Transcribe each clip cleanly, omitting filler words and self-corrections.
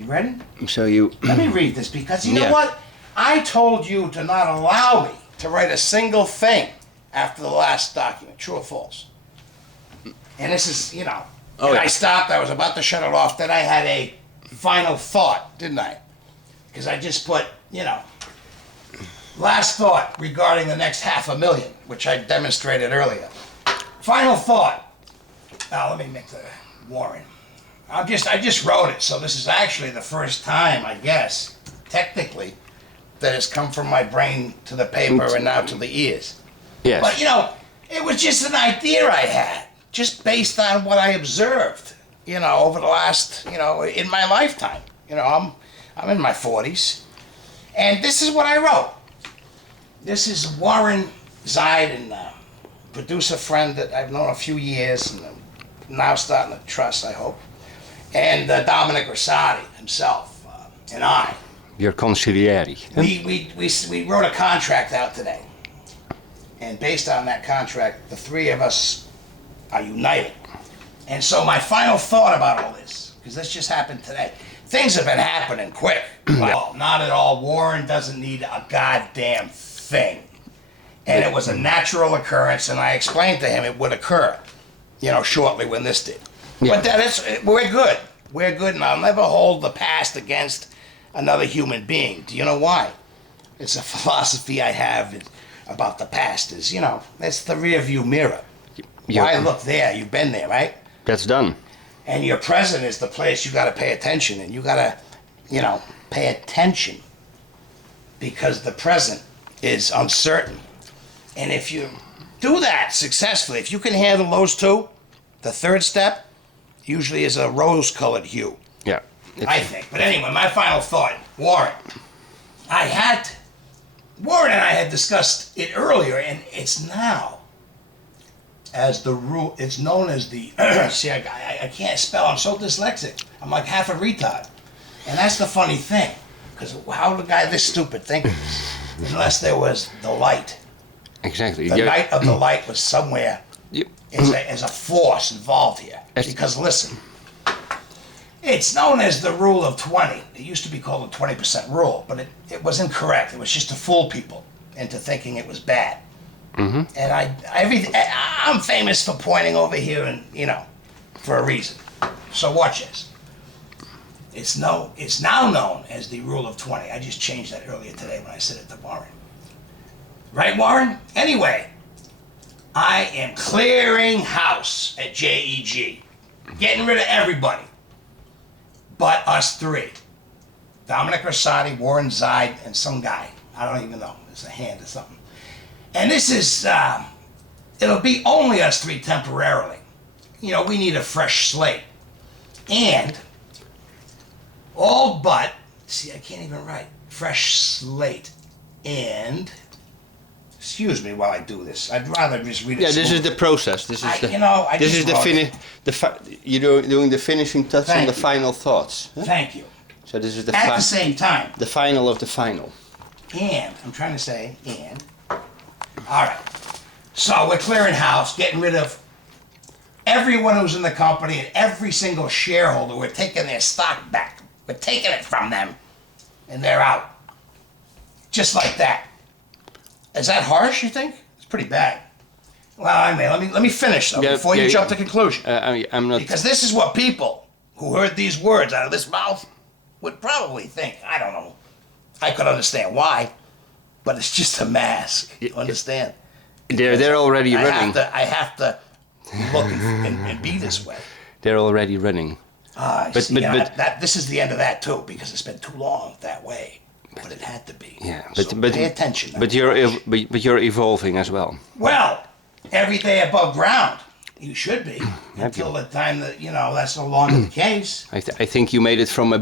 You ready? So you... Let me read this because you know Yeah. what? I told you to not allow me to write a single thing after the last document, true or false. And this is, you know, Oh, and yeah. I stopped, I was about to shut it off, then I had a final thought, didn't I? Because I just put, you know, last thought regarding the next $500,000, which I demonstrated earlier. Final thought. Now let me make the warrant. I just wrote it, so this is actually the first time, I guess, technically, that it's come from my brain to the paper and now to the ears. Yes. But you know, it was just an idea I had, just based on what I observed, you know, over the last, you know, in my lifetime. You know, I'm in my 40s, and this is what I wrote. This is Warren Zide, and producer friend that I've known a few years, and I'm now starting to trust, I hope. And Dominic Rosati himself, and I. Your consigliere. We wrote a contract out today. And based on that contract, the three of us are united. And so my final thought about all this, because this just happened today, things have been happening quick. Well, not at all. Warren doesn't need a goddamn thing. And it was a natural occurrence, and I explained to him it would occur, you know, shortly when this did. Yeah. But we're good. We're good, and I'll never hold the past against another human being. Do you know why? It's a philosophy I have about the past is, you know, it's the rear view mirror. Why look there? You've been there, right? That's done. And your present is the place you got to pay attention, and you got to, you know, pay attention because the present is uncertain. And if you do that successfully, if you can handle those two, the third step usually is a rose-colored hue. Yeah. I think. But anyway, my final thought, Warren. Warren and I had discussed it earlier, and it's now as the rule, it's known as the, see, I can't spell, I'm so dyslexic. I'm like half a retard. And that's the funny thing, because how would a guy this stupid think of this? Unless there was the light. Exactly. The night of the light was somewhere as a force involved here. Because listen, it's known as the rule of 20. It used to be called the 20% rule, but it was incorrect. It was just to fool people into thinking it was bad. Mm-hmm. And I'm famous for pointing over here and, you know, for a reason. So watch this. It's now known as the rule of 20. I just changed that earlier today when I said it to Warren. Right, Warren? Anyway, I am clearing house at JEG. Getting rid of everybody. But us three. Dominic Rosati, Warren Zide, and some guy. I don't even know. It's a hand or something. And this is, it'll be only us three temporarily. You know, we need a fresh slate. And all but, see, I can't even write. Fresh slate. And, excuse me while I do this. I'd rather just read it. Yeah, this is the process. This is you're doing the finishing touch on the final thoughts. Huh? Thank you. So this is the at the same time. The final of the final. And I'm trying to say all right. So we're clearing house, getting rid of everyone who's in the company and every single shareholder. We're taking their stock back. We're taking it from them, and they're out. Just like that. Is that harsh, you think? It's pretty bad. Well, I mean, let me finish though, before you jump to conclusion. I'm not... Because this is what people who heard these words out of this mouth would probably think. I don't know. I could understand why, but it's just a mask. You understand? They're already running. I have to look and be this way. They're already running. But this is the end of that too, because it's been too long that way. But it had to be. Yeah, but pay attention. But you're evolving as well. Well, every day above ground, you should be until the time that that's no longer the case. I think you made it from a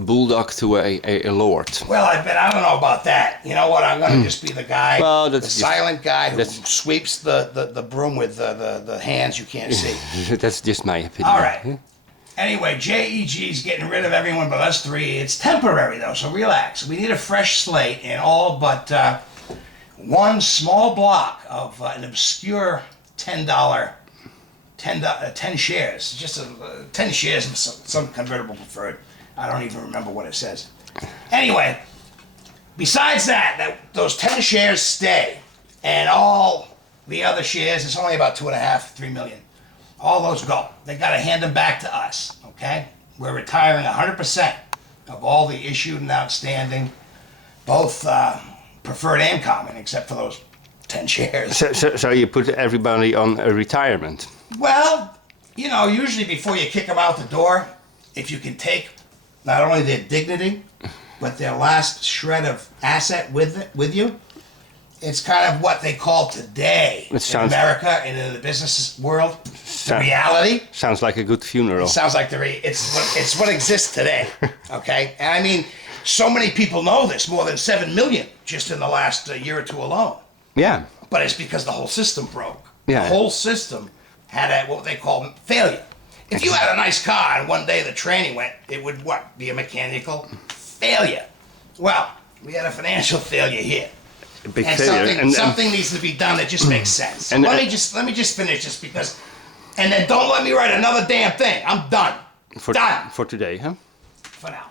bulldog to a lord. Well, I don't know about that. You know what? I'm going to just be the guy, the silent guy who sweeps the broom with the hands you can't see. That's just my opinion. All right. Anyway, JEG's getting rid of everyone but us three. It's temporary, though, so relax. We need a fresh slate and all but one small block of an obscure $10, 10 shares. Just 10 shares of some convertible preferred I don't even remember what it says. Anyway, besides that those 10 shares stay, and all the other shares, it's only about 2.5, 3 million. All those go. They got to hand them back to us, okay? We're retiring 100% of all the issued and outstanding, both preferred and common, except for those 10 shares. So you put everybody on a retirement? Well, you know, usually before you kick them out the door, if you can take not only their dignity, but their last shred of asset with you, it's kind of what they call today in America and in the business world, the reality. Sounds like a good funeral. It sounds like it's what exists today, okay? And I mean, so many people know this, more than 7 million just in the last year or two alone. Yeah. But it's because the whole system broke. Yeah. The whole system had what they call failure. If you had a nice car and one day the tranny went, it would what? Be a mechanical failure. Well, we had a financial failure here. A big and failure. Something needs to be done that just makes sense. So let me just finish this because, and then don't let me write another damn thing. I'm done. Done. For today, huh? For now.